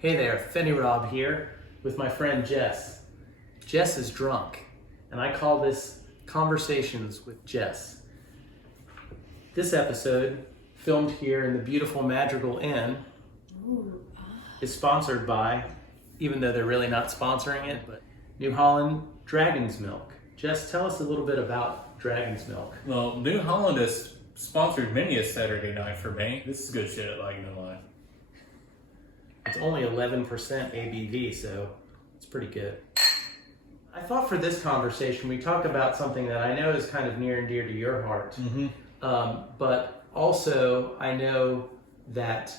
Hey there, fenirob here with my friend Jess. Jess is drunk, and I call this Conversations with Jess. This episode, filmed here in the beautiful Madrigal Inn, is sponsored by, even though they're really not sponsoring it, but New Holland Dragon's Milk. Jess, tell us a little bit about Dragon's Milk. Well, New Holland has sponsored many a Saturday night for me. This is good shit, like, no lie. It's only 11% ABV, so it's pretty good. I thought for this conversation we talk about something that I know is kind of near and dear to your heart, but also I know that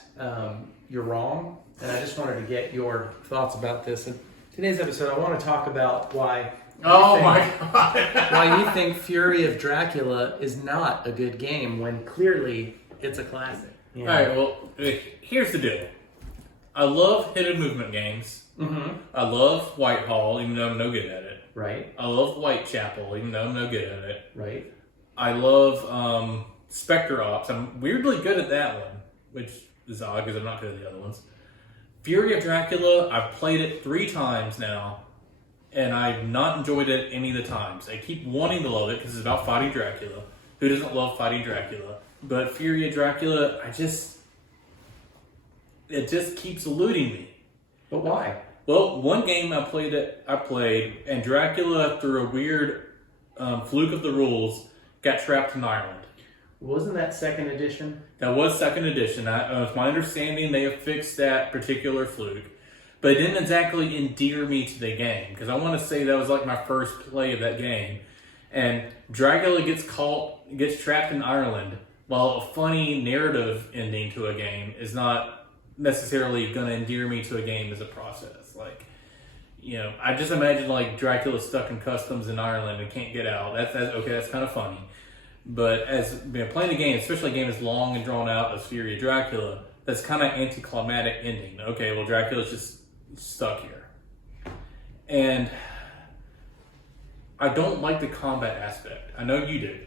you're wrong, and I just wanted to get your thoughts about this. In today's episode, I want to talk about why you think Fury of Dracula is not a good game when clearly it's a classic. All right, well, here's the deal. I love hidden movement games. I love Whitehall, even though I'm no good at it. Right. I love Whitechapel, even though I'm no good at it. Right. I love Specter Ops. I'm weirdly good at that one, which is odd because I'm not good at the other ones. Fury of Dracula, I've played it 3 times now, and I've not enjoyed it any of the times. I keep wanting to love it because it's about fighting Dracula. Who doesn't love fighting Dracula? But Fury of Dracula, it just keeps eluding me. But why? Well, one game I played, and Dracula, through a weird fluke of the rules, got trapped in Ireland. Wasn't that second edition? That was second edition. It's my understanding they have fixed that particular fluke. But it didn't exactly endear me to the game, because I want to say that was like my first play of that game. And Dracula gets trapped in Ireland, while a funny narrative ending to a game is not necessarily going to endear me to a game as a process. Like, I just imagine like Dracula stuck in customs in Ireland and can't get out. That's kind of funny. But as playing a game, especially a game as long and drawn out as Fury of Dracula, that's kind of anticlimactic ending. Okay, well, Dracula's just stuck here. And I don't like the combat aspect. I know you do.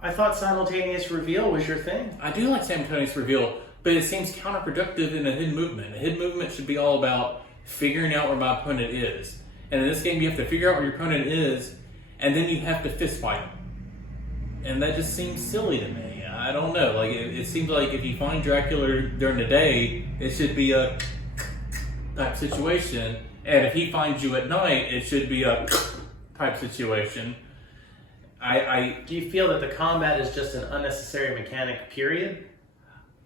I thought simultaneous reveal was your thing. I do like simultaneous reveal, but it seems counterproductive in a hidden movement. A hidden movement should be all about figuring out where my opponent is. And in this game, you have to figure out where your opponent is, and then you have to fist fight him. And that just seems silly to me. I don't know. Like it seems like if you find Dracula during the day, it should be a type situation. And if he finds you at night, it should be a type situation. Do you feel that the combat is just an unnecessary mechanic, period?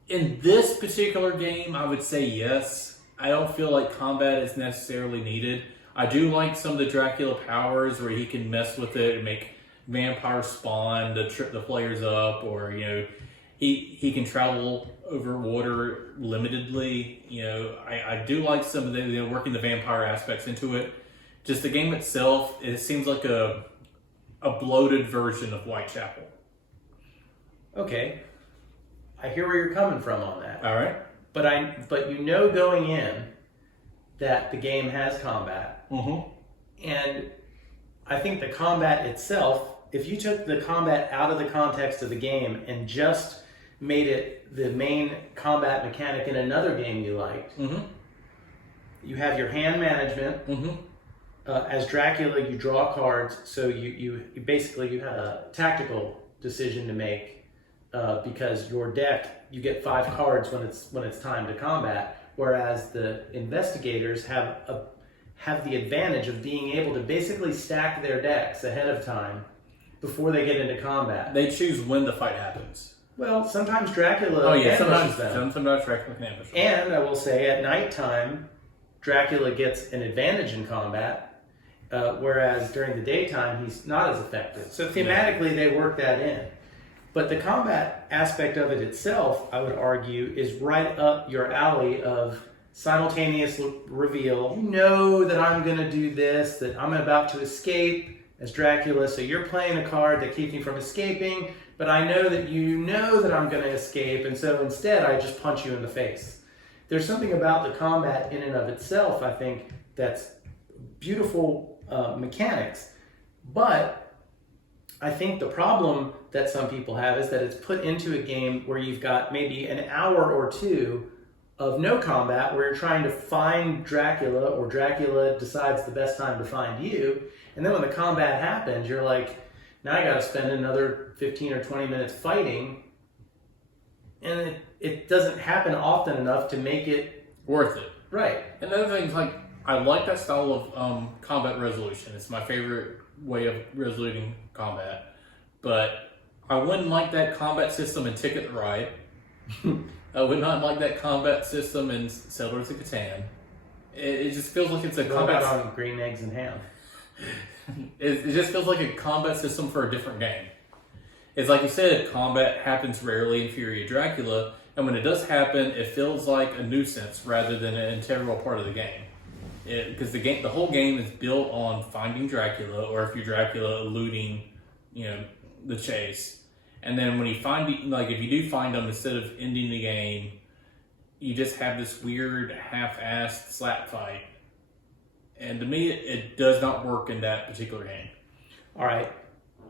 In this particular game, I would say yes. I don't feel like combat is necessarily needed. I do like some of the Dracula powers where he can mess with it and make vampires spawn to trip the players up, or he can travel over water limitedly. I do like some of the working the vampire aspects into it. Just the game itself, it seems like a bloated version of Whitechapel. Okay. I hear where you're coming from on that. All right. But going in that the game has combat. And I think the combat itself, if you took the combat out of the context of the game and just made it the main combat mechanic in another game you liked, you have your hand management. As Dracula, you draw cards, so you basically have a tactical decision to make. Because your deck, you get 5 cards when it's time to combat, whereas the investigators have the advantage of being able to basically stack their decks ahead of time before they get into combat. They choose when the fight happens. Well, sometimes Dracula sometimes them. Sometimes Dracula can ambush them. And I will say, at nighttime, Dracula gets an advantage in combat, whereas during the daytime, he's not as effective. So thematically, they work that in. But the combat aspect of it itself, I would argue, is right up your alley of simultaneous reveal. You know that I'm going to do this, that I'm about to escape as Dracula, so you're playing a card that keeps me from escaping, but I know that you know that I'm going to escape, and so instead I just punch you in the face. There's something about the combat in and of itself, I think, that's beautiful mechanics, but I think the problem that some people have is that it's put into a game where you've got maybe an hour or two of no combat, where you're trying to find Dracula, or Dracula decides the best time to find you. And then when the combat happens, you're like, now I got to spend another 15 or 20 minutes fighting. And it doesn't happen often enough to make it worth it. Right. And the other thing is, like, I like that style of combat resolution. It's my favorite way of resoluting combat. But I wouldn't like that combat system in Ticket to Ride. I would not like that combat system in Settlers of Catan. It just feels like it's a combat on Green Eggs and Ham. It just feels like a combat system for a different game. It's like you said, combat happens rarely in Fury of Dracula, and when it does happen, it feels like a nuisance rather than an integral part of the game. Because the whole game is built on finding Dracula, or if you're Dracula, eluding, the chase. And then when you if you do find them, instead of ending the game, you just have this weird half-assed slap fight. And to me, it does not work in that particular game. All right.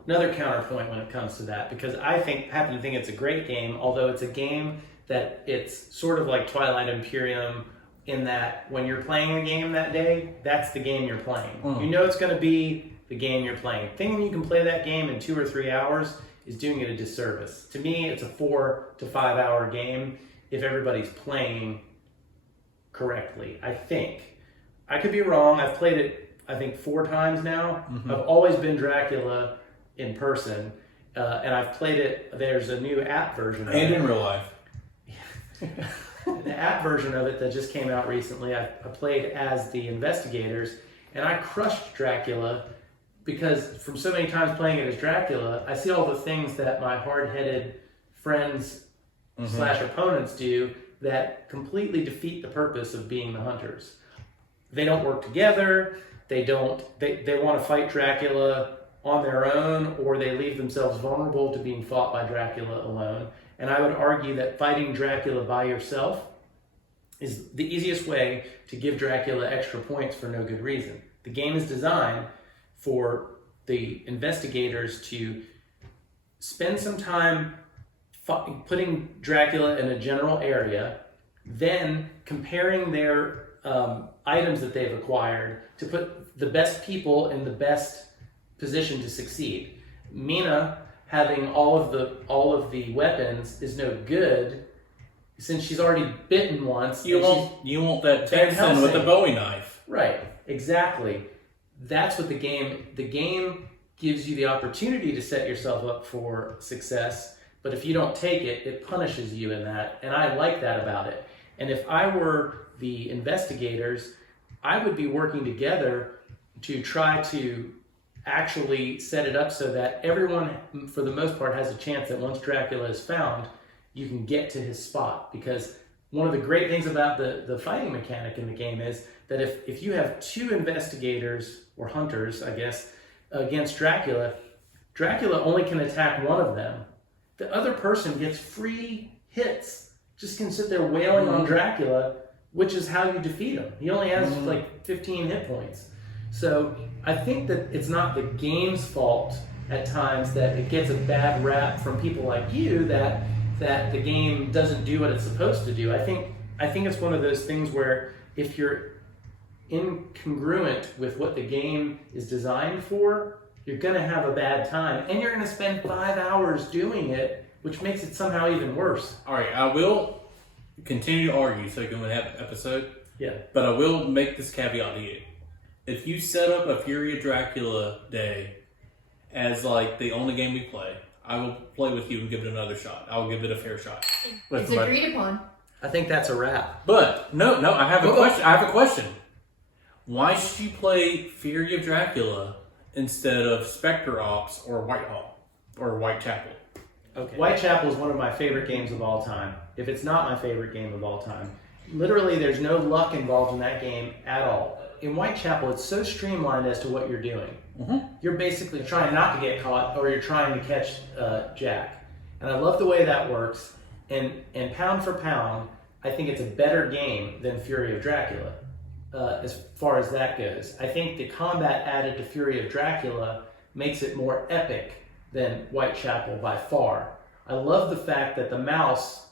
Another counterpoint when it comes to that, because I happen to think it's a great game, although it's a game that it's sort of like Twilight Imperium, in that when you're playing a game that day, that's the game you're playing. You know it's going to be the game you're playing. Thinking you can play that game in 2 or 3 hours is doing it a disservice. To me, it's a 4 to 5 hour game if everybody's playing correctly, I think. I could be wrong. I've played it, I think, 4 times now. I've always been Dracula in person, and I've played it. There's a new app version of it. And in real life. The app version of it that just came out recently, I played as the investigators, and I crushed Dracula because from so many times playing it as Dracula, I see all the things that my hard-headed friends / opponents do that completely defeat the purpose of being the hunters. They don't work together. They want to fight Dracula on their own, or they leave themselves vulnerable to being fought by Dracula alone. And I would argue that fighting Dracula by yourself is the easiest way to give Dracula extra points for no good reason. The game is designed for the investigators to spend some time putting Dracula in a general area, then comparing their items that they've acquired to put the best people in the best position to succeed. Mina having all of the weapons is no good since she's already bitten once. You want that Texan with the Bowie knife. Right, exactly. That's what the game gives you the opportunity to set yourself up for success, but if you don't take it, it punishes you in that, and I like that about it. And if I were the investigators, I would be working together to try to actually set it up so that everyone, for the most part, has a chance that once Dracula is found, you can get to his spot. Because one of the great things about the fighting mechanic in the game is that if you have 2 investigators, or hunters, I guess, against Dracula, Dracula only can attack one of them. The other person gets free hits, just can sit there wailing on Dracula, which is how you defeat him. He only has like 15 hit points. So I think that it's not the game's fault at times that it gets a bad rap from people like you that the game doesn't do what it's supposed to do. I think it's one of those things where if you're incongruent with what the game is designed for, you're going to have a bad time, and you're going to spend 5 hours doing it, which makes it somehow even worse. All right, I will continue to argue so you can have an episode. Yeah. But I will make this caveat to you. If you set up a Fury of Dracula day as like the only game we play, I will play with you and give it another shot. I will give it a fair shot. It's agreed upon. I think that's a wrap. But no, I have a question. I have a question. Why should you play Fury of Dracula instead of Specter Ops or Whitechapel? Okay. Whitechapel is one of my favorite games of all time. If it's not my favorite game of all time, literally there's no luck involved in that game at all. In Whitechapel, it's so streamlined as to what you're doing. You're basically trying not to get caught, or you're trying to catch Jack. And I love the way that works. And pound for pound, I think it's a better game than Fury of Dracula, as far as that goes. I think the combat added to Fury of Dracula makes it more epic than Whitechapel by far. I love the fact that the mouse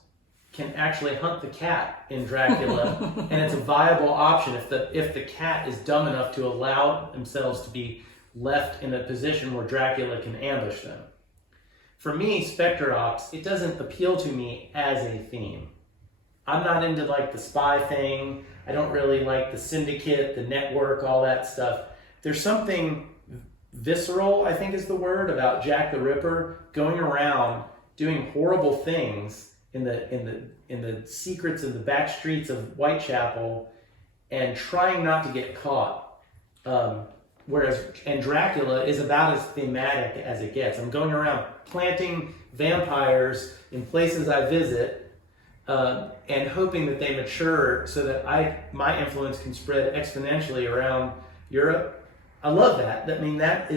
can actually hunt the cat in Dracula, and it's a viable option if the cat is dumb enough to allow themselves to be left in a position where Dracula can ambush them. For me, Specter Ops, it doesn't appeal to me as a theme. I'm not into like the spy thing. I don't really like the syndicate, the network, all that stuff. There's something visceral, I think is the word, about Jack the Ripper going around doing horrible things in the secrets of the back streets of Whitechapel and trying not to get caught. And Dracula is about as thematic as it gets. I'm going around planting vampires in places I visit and hoping that they mature so that my influence can spread exponentially around Europe. I love that. I mean, that's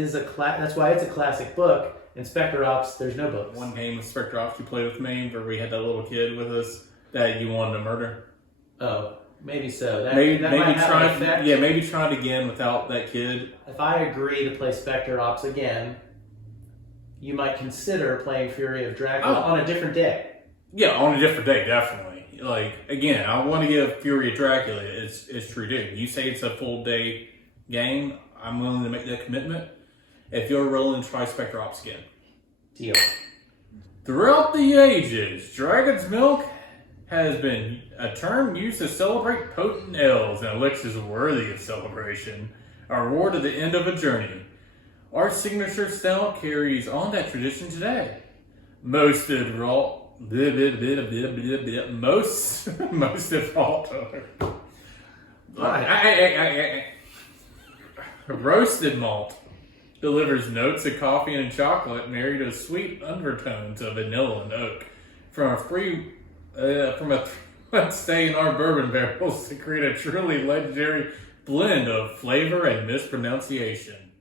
why it's a classic book. In Specter Ops, there's no books. One game of Specter Ops you played with me where we had that little kid with us that you wanted to murder. Oh, maybe so. Maybe try it again without that kid. If I agree to play Specter Ops again, you might consider playing Fury of Dracula on a different day. Yeah, on a different day, definitely. Like, again, I want to give Fury of Dracula its true due. You say it's a full day game, I'm willing to make that commitment. If you're willing to try Specter Ops again. Deal. Throughout the ages, Dragon's Milk has been a term used to celebrate potent ales and elixirs worthy of celebration, a reward at the end of a journey. Our signature stout carries on that tradition today. Roasted malt. Roasted malt delivers notes of coffee and chocolate married to sweet undertones of vanilla and oak from a stay in our bourbon barrels to create a truly legendary blend of flavor and mispronunciation.